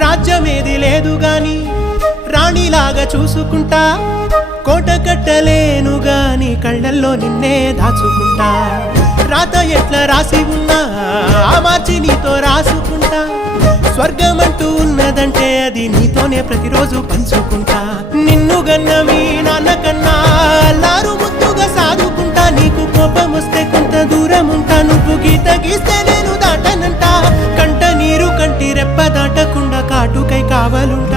రాజ్యమేది లేదు గాని రాణిలాగా చూసుకుంటా, కోట కట్టలేను గాని కళ్ళల్లో నిన్నే దాచుకుంటా. రాత ఎట్లా రాసి ఉన్నా ఆ మార్చి నీతో రాసుకుంటా. స్వర్గమంటూ ఉన్నదంటే అది నీతోనే ప్రతిరోజు పంచుకుంటా. నిన్ను గన్నవి నాన్నకన్నా అల్లారు ముద్దుగా సాదుకుంటా. నీకు కోపం వస్తే కొంత దూరం ఉంటా, నువ్వు గీత గీస్తే నేను దాటనంటా. కంట నీరు కంటి రెప్ప దాటకుండా కాటుకై కావాలుంటా.